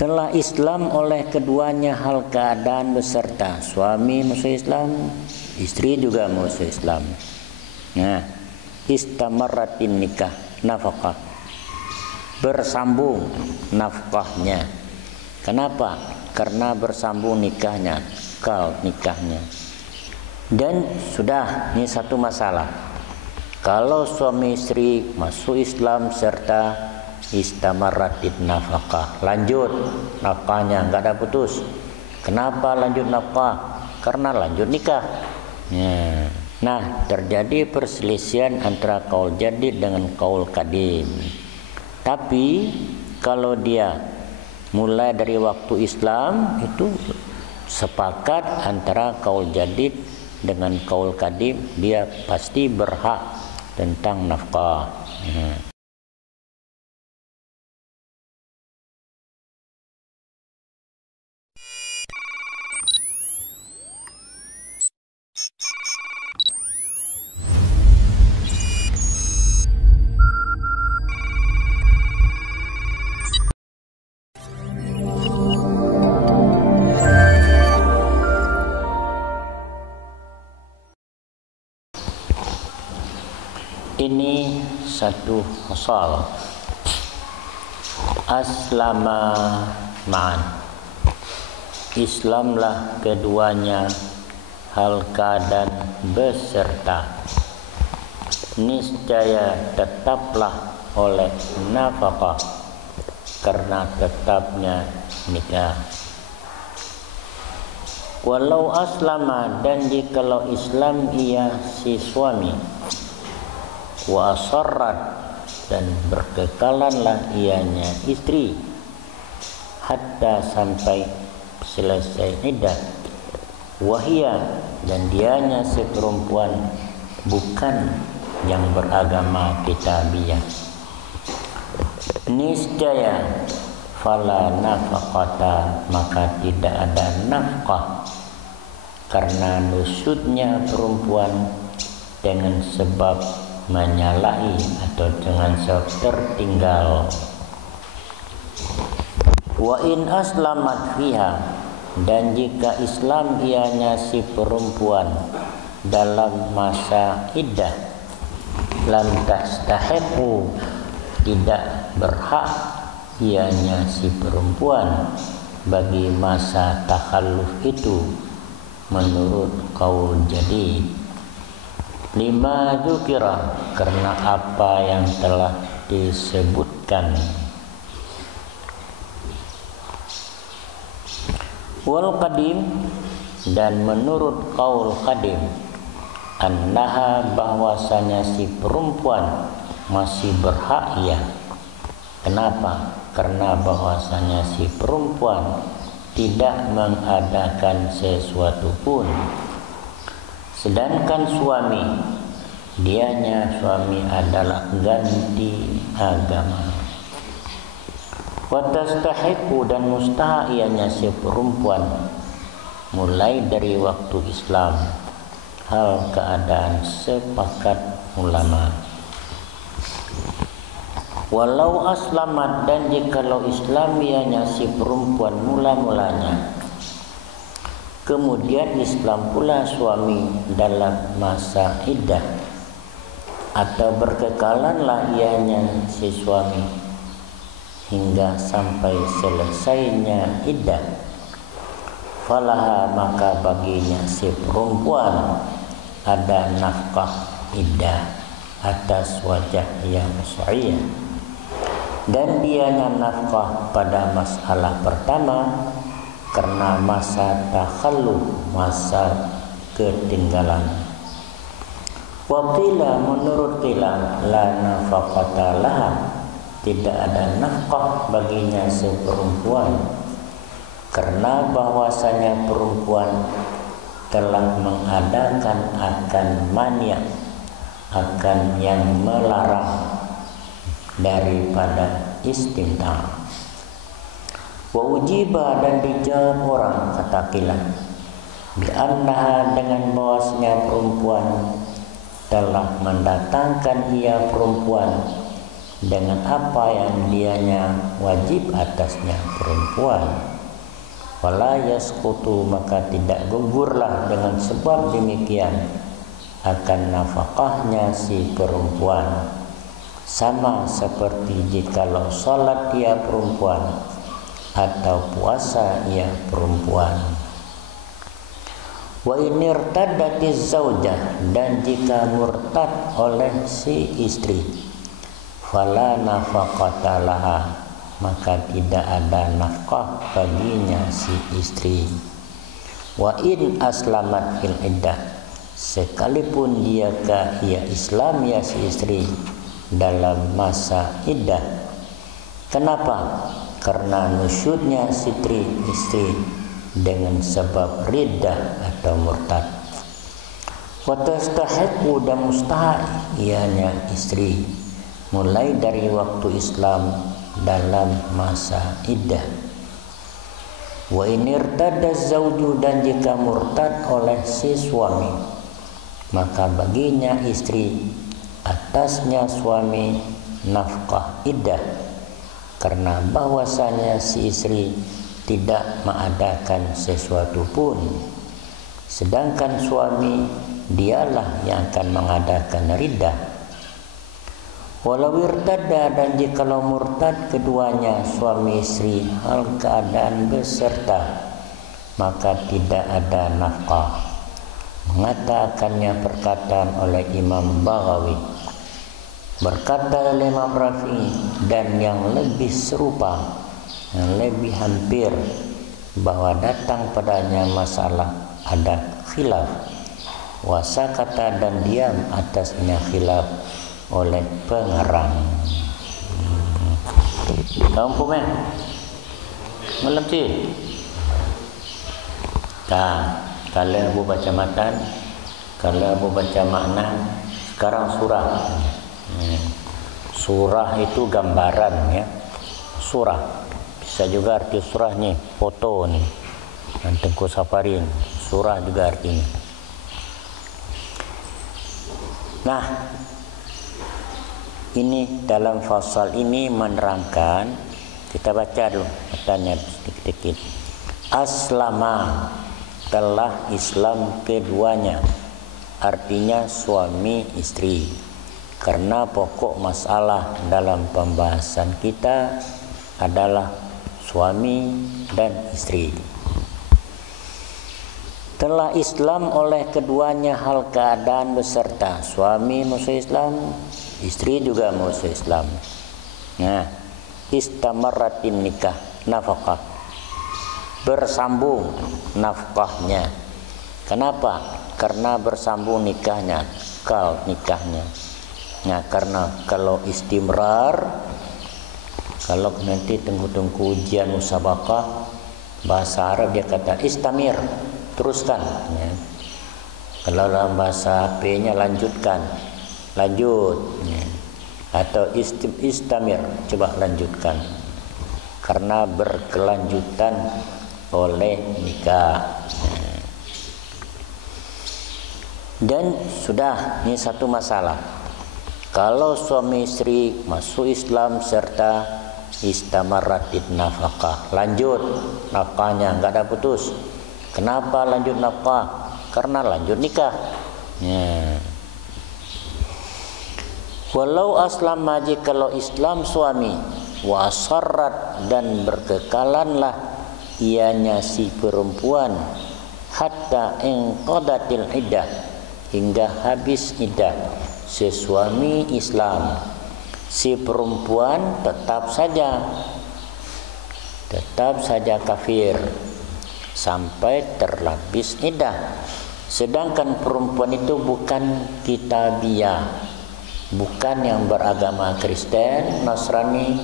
telah Islam oleh keduanya hal keadaan beserta suami musuh Islam, istri juga musuh Islam. Nah, istamarratin nikah nafkah, bersambung nafkahnya. Kenapa? Karena bersambung nikahnya, nikahnya. Dan sudah, ini satu masalah. Kalau suami istri masuk Islam serta istamarratin nafkah, lanjut nafkahnya, nggak ada putus. Kenapa lanjut nafkah? Karena lanjut nikah. Nah, terjadi perselisihan antara kaul jadid dengan kaul kadim. Tapi kalau dia mulai dari waktu Islam, itu sepakat antara kaul jadid dengan kaul kadim, dia pasti berhak tentang nafkah. Ini satu asal aslama ma'an, Islamlah keduanya hal keadaan beserta, niscaya tetaplah oleh nafkah karena tetapnya nikah. Walau aslama, dan jikalau Islam ia si suami, wa asarrat, dan berkekalanlah ianya istri, hatta sampai selesai iddah, wahia, dan dianya si perempuan bukan yang beragama kitabiyah, niscaya fala nafaqata, maka tidak ada nafkah karena nusutnya perempuan dengan sebab menyalahi atau dengan sebab tertinggal. Wa in aslamat fiha, dan jika Islam ianya si perempuan dalam masa iddah, lam tastahiqu, tidak berhak ianya si perempuan bagi masa takhalluf itu menurut kaul jadid. Lima dzukira, karena apa yang telah disebutkan. Wal qadim, dan menurut kaul qadim, annaha, bahwasanya si perempuan masih berhak ya. Kenapa? Karena bahwasanya si perempuan tidak mengadakan sesuatu pun, sedangkan suami, dianya suami adalah ganti agama. Wa tastahiqu, dan mustahak ianya si perempuan mulai dari waktu Islam, hal keadaan sepakat ulama. Walau aslamat, dan jikalau Islam ianya si perempuan mula-mulanya, kemudian Islam pula suami dalam masa iddah, atau berkekalanlah ianya si suami hingga sampai selesainya iddah, falaha, maka baginya si perempuan ada nafkah iddah atas wajah yang syariah, dan dianya nafkah pada masalah pertama karena masa takhalluf, masa ketinggalan. Waqila, menurut qila, la nafaqata laha, tidak ada nafkah baginya seperempuan, karena bahwasanya perempuan telah mengadakan akan mania, akan yang melarang daripada istimta'. Wa ujiba, dan dijawab orang, kata qila, bi annaha, dengan bahwasanya perempuan telah mendatangkan ia perempuan dengan apa yang dianya wajib atasnya perempuan. Wala yasqutu, maka tidak gugurlah dengan sebab demikian akan nafkahnya si perempuan, sama seperti jikalau salat ia perempuan atau puasa ia perempuan. Wa inirtadatiz zaujah, dan jika murtad oleh si istri, fala nafaqata laha, maka tidak ada nafkah baginya si istri. Wa in aslamat fil iddah, sekalipun ia Islam ya si istri dalam masa iddah. Kenapa? Karena nusyudnya istri dengan sebab riddah atau murtad. Wa tastahiqu, dan mustahak ianya istri mulai dari waktu Islam dalam masa iddah. Wa inirtadda zauju, dan jika murtad oleh si suami, maka baginya istri atasnya suami nafkah iddah, karena bahwasanya si istri tidak mengadakan sesuatu pun, sedangkan suami dialah yang akan mengadakan riddah. Walau irtadda, dan jikalau murtad keduanya suami istri hal keadaan beserta, maka tidak ada nafkah. Mengatakannya perkataan oleh Imam Baghawi. Berkata oleh Imam Rafi, dan yang lebih serupa, yang lebih hampir, bahwa datang padanya masalah ada khilaf, wasakata, dan diam atasnya khilaf oleh pengarang. Tahu pun malam sih. Kalau Abu baca matan, kalau Abu baca makna, sekarang surah. Surah itu gambaran ya. Surah bisa juga arti surah nih, foto nih. Tengku Safarin, surah juga artinya. Nah, ini dalam fasal ini menerangkan, kita baca dulu katanya sedikit-sedikit. Aslama, telah Islam keduanya, artinya suami istri, karena pokok masalah dalam pembahasan kita adalah suami dan istri. Telah Islam oleh keduanya hal keadaan beserta suami musuh Islam, istri juga musuh Islam. Nah, istamaratin nikah nafkah, bersambung nafkahnya. Kenapa? Karena bersambung nikahnya, nikahnya. Nah, karena kalau istimrar, kalau nanti tunggu ujian musabaqah bahasa Arab dia kata istamir, teruskan ya. Kalau dalam bahasa AP-nya lanjutkan, lanjut ya. Atau istamir, coba lanjutkan, karena berkelanjutan oleh nikah. Dan sudah, ini satu masalah. Kalau suami istri masuk Islam serta istamaratit nafkah, lanjut nafkahnya, nggak ada putus. Kenapa lanjut nafkah? Karena lanjut nikah ya. Walau aslam maji, kalau Islam suami, wa asarrat, dan berkekalanlah ianya si perempuan, hatta inqadatil iddah, hingga habis iddah si suami Islam, si perempuan tetap saja kafir sampai terlapis iddah. Sedangkan perempuan itu bukan kitabiah, bukan yang beragama Kristen, Nasrani,